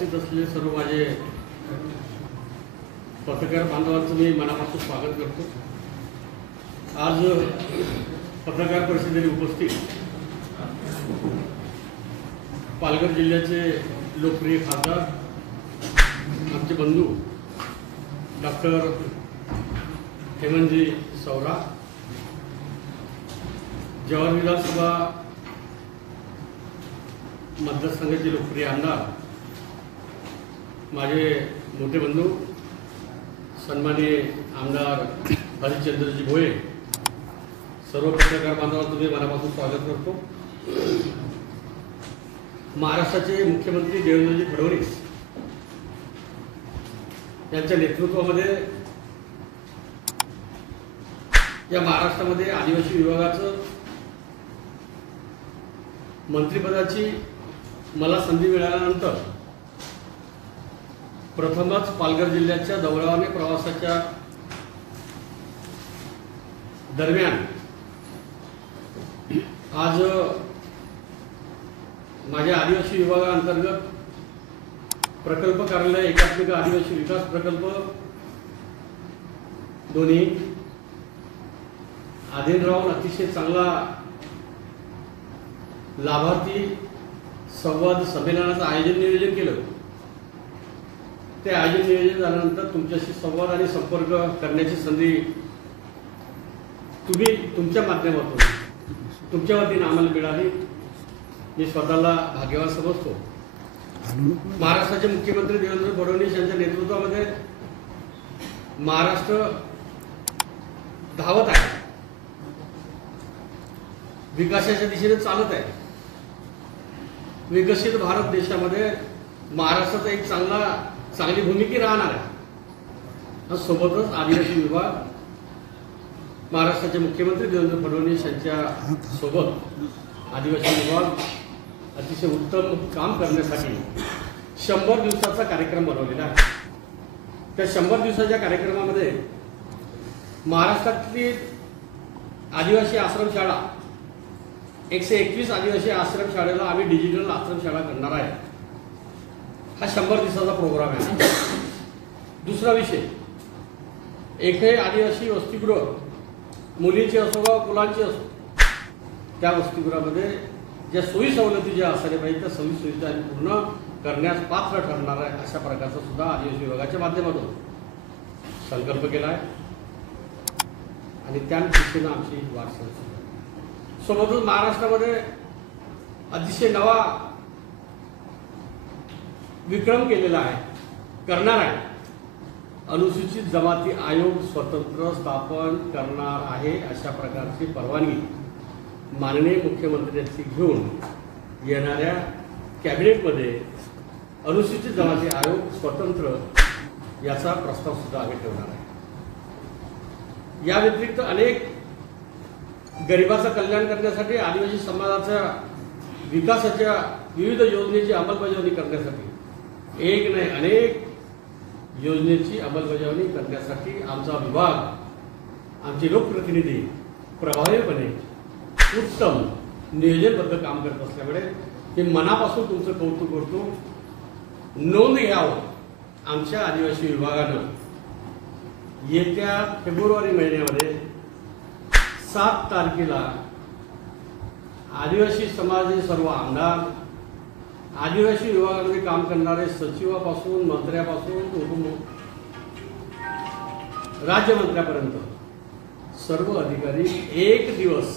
उपस्थित असलेले सर्व माझे पत्रकार बांधवांचं मी मनापासून स्वागत करतो। आज पत्रकार परिषदेला उपस्थित पालघर जिल्ह्याचे लोकप्रिय खासदार आमचे बंधू डॉक्टर हेमंतजी सौरा, जव्हार विधानसभा मतदारसंघाचे लोकप्रिय आमदार माझे मोठे बंधू सन्माननीय आमदार हरिश्चंद्रजी भोये, सर्व पत्रकार बांधवांचं मी मनापासून स्वागत करतो। महाराष्ट्राचे मुख्यमंत्री देवेंद्रजी फडणवीस यांच्या नेतृत्वामध्ये या महाराष्ट्रामध्ये आदिवासी विभागाचं मंत्रिपदाची मला संधी मिळाल्यानंतर प्रथमच पालघर जिल्ह्याच्या दौऱ्याने प्रवासाच्या दरम्यान आज माझ्या आदिवासी विभागाअंतर्गत प्रकल्प कार्यालय एकात्मिक आदिवासी विकास प्रकल्प दोन्ही अधीन राहून अतिशय चांगला लाभार्थी संवाद संमेलनाचं नियोजन केलं। ते आयोजन नियोजन झाल्यानंतर तुमच्याशी संवाद आणि संपर्क करण्याची संधी तुम्ही तुमच्या माध्यमातून तुमच्या वतीने आम्हाला मिळाली। मी स्वतःला भाग्यवान समजतो। महाराष्ट्राचे मुख्यमंत्री देवेंद्र फडणवीस यांच्या नेतृत्वामध्ये महाराष्ट्र धावत आहे, विकासाच्या दिशेने चालत आहे। विकसित भारत देशामध्ये महाराष्ट्राचा एक चांगली भूमिका राहणार आहे। सोबतच आदिवासी विभाग महाराष्ट्राचे मुख्यमंत्री देवेंद्र फडणवीस यांच्या सोबत आदिवासी विभाग अतिशय उत्तम काम करण्यासाठी 100 दिवसाचा कार्यक्रम बनवलेला आहे। त्या 100 दिवसाच्या कार्यक्रमामध्ये महाराष्ट्रातली आदिवासी आश्रमशाळा 121 आदिवासी आश्रमशाळेला आम्ही डिजिटल आश्रमशाळा करणार आहे। हा 100 दिवसाचा प्रोग्राम आहे। दुसरा विषय, एकही आदिवासी वसतिगृह मुलींची असो वा मुलांची असो त्या वसतिगृहामध्ये ज्या सोयी सवलती ज्या असल्या पाहिजे त्या सोयी सुविधा पूर्ण करण्यास पात्र ठरणार आहे, अशा प्रकारचा सुद्धा आदिवासी विभागाच्या माध्यमातून संकल्प केला आहे आणि त्या दिशेनं आमची वाटचाल सुरू आहे। सोबतच महाराष्ट्रामध्ये अतिशय नवा विक्रम केलेला आहे, करणार आहे। अनुसूचित जमाती आयोग स्वतंत्र स्थापन करणार आहे, अशा प्रकारची परवानगी माननीय मुख्यमंत्र्यांची घेऊन येणाऱ्या कॅबिनेटमध्ये अनुसूचित जमाती आयोग स्वतंत्र याचा प्रस्ताव सुद्धा आम्ही ठेवणार आहे। या व्यतिरिक्त अनेक गरिबाचं कल्याण करण्यासाठी, आदिवासी समाजाच्या विकासाच्या विविध योजनेची अंमलबजावणी करण्यासाठी, एक नाही अनेक योजनेची अंमलबजावणी करण्यासाठी आमचा विभाग, आमचे लोकप्रतिनिधी प्रभावीपणे उत्तम नियोजनबद्ध काम करत असल्यामुळे मी मनापासून तुमचं कौतुक करतो। नोंद घ्यावं, आमच्या आदिवासी विभागानं येत्या फेब्रुवारी महिन्यामध्ये 7 तारखेला आदिवासी समाजाचे सर्व आमदार, आदिवासी विभागामध्ये काम करणारे सचिवापासून मंत्र्यापासून राज्यमंत्र्यापर्यंत सर्व अधिकारी 1 दिवस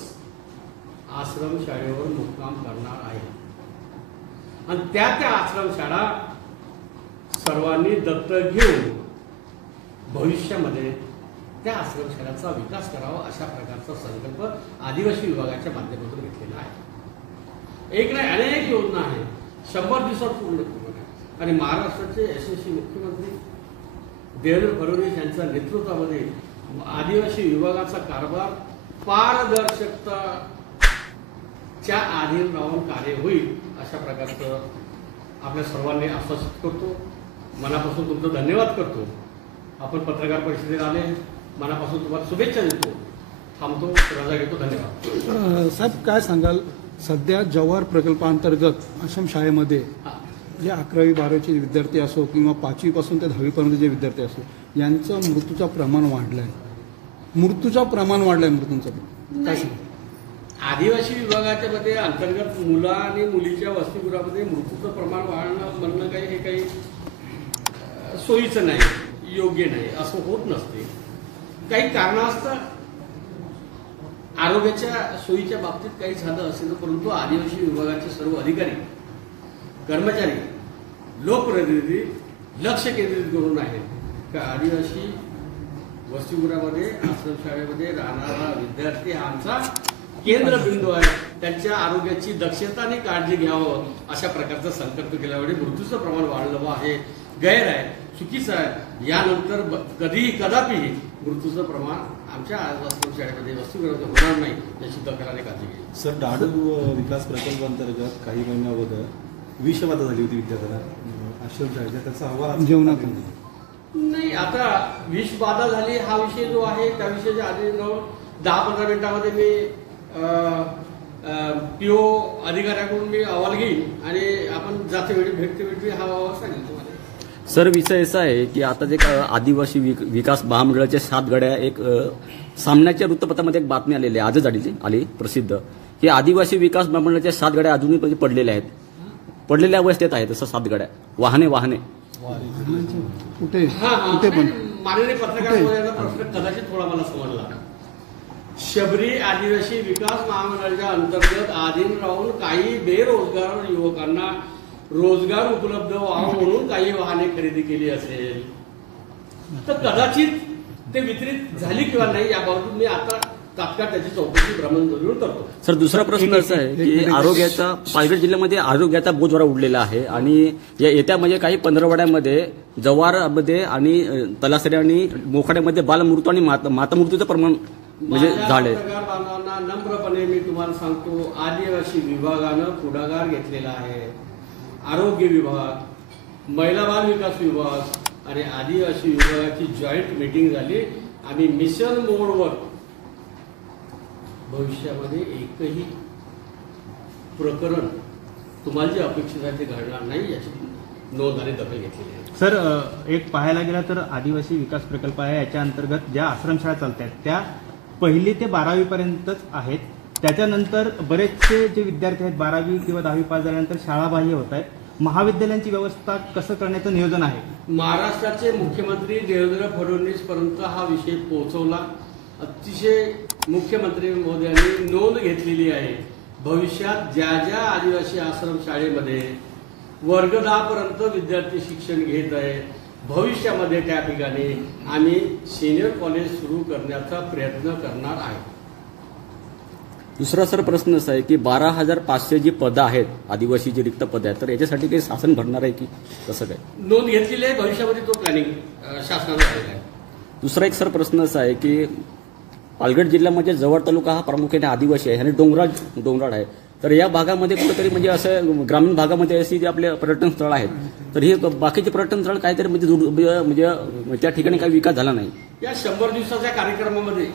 आश्रमशाळेवर मुक्काम करणार आहेत आणि त्या आश्रमशाळा सर्वांनी दत्तक घेऊन भविष्यामध्ये त्या आश्रमशाळेचा विकास करावा, अशा प्रकारचा संकल्प आदिवासी विभागाच्या माध्यमातून घेतलेला आहे। एक नाही अनेक योजना आहेत, 100 दिवसात पूर्ण करणार आहे आणि महाराष्ट्राचे यशस्वी मुख्यमंत्री देवेंद्र फडणवीस यांच्या नेतृत्वामध्ये आदिवासी विभागाचा कारभार पारदर्शकताच्या अधीन राहून कार्य होईल, अशा प्रकारचं आपल्या सर्वांनी आश्वासित करतो। मनापासून तुमचं धन्यवाद करतो। आपण पत्रकार परिषदेला आले, मनापासून तुम्हाला शुभेच्छा देतो। थांबतो, रजा घेतो। धन्यवाद। साहेब, काय सांगाल, सध्या जव्हार प्रकल्पांतर्गत आश्रमशाळेमध्ये जे 11वी-12वीचे विद्यार्थी असो किंवा 5वीपासून ते 10वीपर्यंत जे विद्यार्थी असो यांचं मृत्यूचं प्रमाण वाढलं आहे. मृत्यूचं प्रमाण वाढलं आहे. मृत्यूंचं काय सांगा? आदिवासी विभागाच्या मध्ये अंतर्गत मुला आणि मुलीच्या वसतिगृहामध्ये मृत्यूचं प्रमाण वाढणं म्हणणं काही हे काही सोयीचं नाही, योग्य नाही, असं होत नसते. काही कारणास्तव आरोग्याच्या सोयीच्या बाबतीत काही झालं असेल, परंतु आदिवासी विभागाचे सर्व अधिकारी, कर्मचारी, लोकप्रतिनिधी लक्ष केंद्रित करून आहेत का आदिवासी वसतिगृहामध्ये आश्रमशाळेमध्ये राहणारा विद्यार्थी हा आमचा केंद्रबिंदू आहे, त्यांच्या आरोग्याची दक्षता आणि काळजी घ्यावं अशा प्रकारचा संकल्प केल्यामुळे मृत्यूचं प्रमाण वाढलं आहे. गैर आहे, चुकीचं आहे. यानंतर कदापि मृत्यूचं प्रमाण आमच्या आश्रमशाळेमध्ये वसतिगृहामध्ये होणार नाही याची दखल आणि काळजी घेईल. सर, डाडू विकास प्रकल्पांतर्गत काही महिन्या अगोदर विषबाधा झाली होती विद्यार्थ्यांना आश्रमशाळेच्या, त्याचा अहवाल जेवणात नाही. आता विषबाधा झाली हा विषय जो आहे त्या विषयाच्या आधी 10-15 मिनिटांमध्ये मी पीओ अधिकाऱ्याकडून मी अहवाल घेईन आणि आपण जाते वेळी भेटते वेळी हा अहवाल सांगेल तुम्हाला. सर, विषय असा आहे की आता जे आदिवासी विकास महामंडळाच्या 7 गड्या एक सामन्याच्या वृत्तपत्रामध्ये एक बातमी आलेली आहे, आजच आली प्रसिद्ध, की आदिवासी विकास महामंडळाच्या 7 गड्या अजूनही पडलेल्या आहेत, पडलेल्या अवस्थेत आहेत असं 7 गड्या वाहने कुठे कुठे पण माननीय पत्रकार महोदयांचा प्रश्न कदाचित थोडा मला समजला. शबरी आदिवासी विकास महामंडळाच्या अंतर्गत अधीन राहून काही बेरोजगार युवकांना रोजगार उपलब्ध व्हावा म्हणून काही वाहने खरेदी केली असेल तर कदाचित ते वितरित झाली किंवा नाही याबाबत मी आता तात्काळ त्याची चौकशी भ्रमणध्वनीवर करतो. सर, दुसरा प्रश्न असा आहे की आरोग्याचा पालघर जिल्ह्यामध्ये आरोग्याचा बोज जरा उडलेला आहे आणि या येत्या म्हणजे काही पंधरवड्यामध्ये जव्हारमध्ये आणि तलासरी आणि मोखाड्यामध्ये बालमृत्यू आणि मातामृत्यूचं प्रमाण म्हणजे झाले. पत्रकार बांधवांना नम्रपणे मी तुम्हाला सांगतो, आदिवासी विभागानं पुढाकार घेतलेला आहे. आरोग्य विभाग, महिला बाल विकास विभाग आणि आदिवासी विभागाची जॉईंट मीटिंग झाली. आम्ही मिशन मोडवर भविष्यामध्ये एकही प्रकरण तुम्हाला जे अपेक्षित आहे ते घडणार नाही याची नोंद आणि दखल घेतलेली आहे. सर, एक पाहायला गेला तर आदिवासी विकास प्रकल्प आहे, याच्या अंतर्गत ज्या आश्रमशाळा चालत आहेत त्या 1ली ते 12वी पर्यंतच आहेत. त्याच्यानंतर बरेचसे जे विद्यार्थी आहेत 12वी किंवा 10वी पास झाल्यानंतर शाळाबाह्य होत आहेत. महाविद्यालयांची व्यवस्था कसं करण्याचं नियोजन आहे? महाराष्ट्राचे मुख्यमंत्री देवेंद्र फडणवीस पर्यंत हा विषय पोहोचवला. अतिशय मुख्यमंत्री महोदयांनी नोंद घेतलेली आहे. भविष्यात ज्या ज्या आदिवासी आश्रमशाळेमध्ये वर्ग 10 पर्यंत विद्यार्थी शिक्षण घेत आहेत, भविष्यामध्ये त्या ठिकाणी आम्ही सिनियर कॉलेज सुरू करण्याचा प्रयत्न करणार आहे. दुसरा सर प्रश्न असा आहे की 12,500 जी पदं आहेत, आदिवासी जी रिक्त पदं आहेत, तर याच्यासाठी काही शासन भरणार आहे की कसं काय? नोंद घेतलेली आहे. भविष्यामध्ये तो प्लॅनिंग शासनानं झालेला आहे. दुसरा एक सर प्रश्न असा आहे की पालघर जिल्ह्यामध्ये जवळ तालुका हा प्रामुख्याने आदिवासी आहे आणि डोंगराळ आहे, तर या भागामध्ये कुठेतरी म्हणजे असं ग्रामीण भागामध्ये अशी जे आपले पर्यटन स्थळ आहेत, तर हे बाकीचे पर्यटन स्थळ काहीतरी म्हणजे त्या ठिकाणी काही विकास झाला नाही. या 100 दिवसाच्या कार्यक्रमामध्ये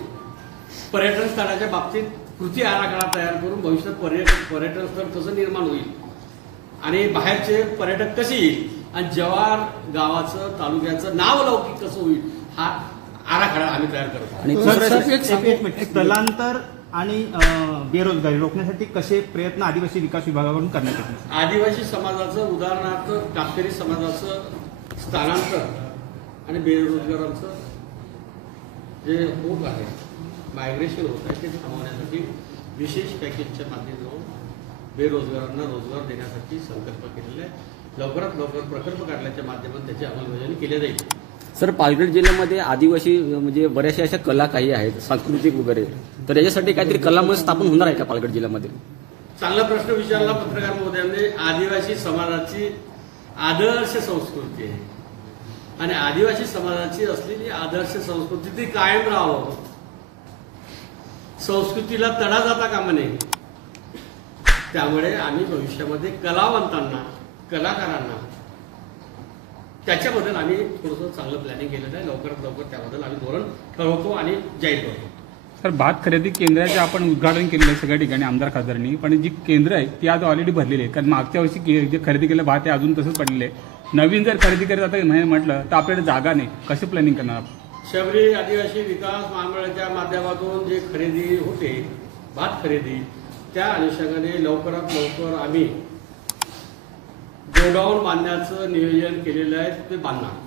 पर्यटन स्थळाच्या बाबतीत कृती आराखडा तयार करून भविष्यात पर्यटन स्थळ कसं निर्माण होईल आणि बाहेरचे पर्यटक कसे येईल आणि जव्हार गावाचं तालुक्याचं नावलौकिक कसं होईल हा आराखडा आम्ही तयार करतो. आणि स्थलांतर आणि बेरोजगारी रोखण्यासाठी कसे प्रयत्न आदिवासी विकास विभागाकडून करण्यात येतील? आदिवासी समाजाचं उदाहरणार्थ कातकरी समाजाचं स्थलांतर आणि बेरोजगारांचं जे होत आहे, मायग्रेशन होत आहे, ते थांबवण्यासाठी विशेष पॅकेजच्या माध्यमातून बेरोजगारांना रोजगार देण्यासाठी संकल्प केलेला आहे. लवकरात लवकर प्रकल्प काढल्याच्या माध्यमातून त्याची अंमलबजावणी केली जाईल. सर, पालघर जिल्ह्यामध्ये आदिवासी म्हणजे बऱ्याचशा अशा कला काही आहेत सांस्कृतिक वगैरे, तर याच्यासाठी काहीतरी कलामंच स्थापन होणार आहे का पालघर जिल्ह्यामध्ये? चांगला प्रश्न विचारला पत्रकार महोदयांनी. आदिवासी समाजाची आदर्श संस्कृती आहे आणि आदिवासी समाजाची असलेली आदर्श संस्कृती ती कायम राहावं, संस्कृतीला तडा जाता कामा नये. त्यामुळे आम्ही भविष्यामध्ये कलावंतांना, कलाकारांना त्याच्याबद्दल आम्ही थोडंसं चांगलं प्लॅनिंग केलेलं आहे. लवकरात लवकर त्याबद्दल आम्ही धोरण ठरवतो आणि जाहीर करतो. सर, भात खरेदी केंद्राचे आपण उद्घाटन केलेलं आहे सगळ्या ठिकाणी आमदार खासदारांनी, पण जी केंद्र आहे ती आज ऑलरेडी भरलेली आहे. कारण मागच्या वर्षी जे खरेदी केलेलं भात आहे अजून तसंच पडलेलं आहे. नवीन जर खरेदी करत आता म्हटलं तर आपल्याकडे जागा नाही. कसं प्लॅनिंग करणार आपण? शबरी आदिवासी विकास महामंडळाच्या माध्यमातून जे खरेदी होते, भात खरेदी, त्या अनुषंगाने लवकरात लवकर आम्ही गोडाऊन बांधण्याचं नियोजन केलेलं आहे, ते बांधणार.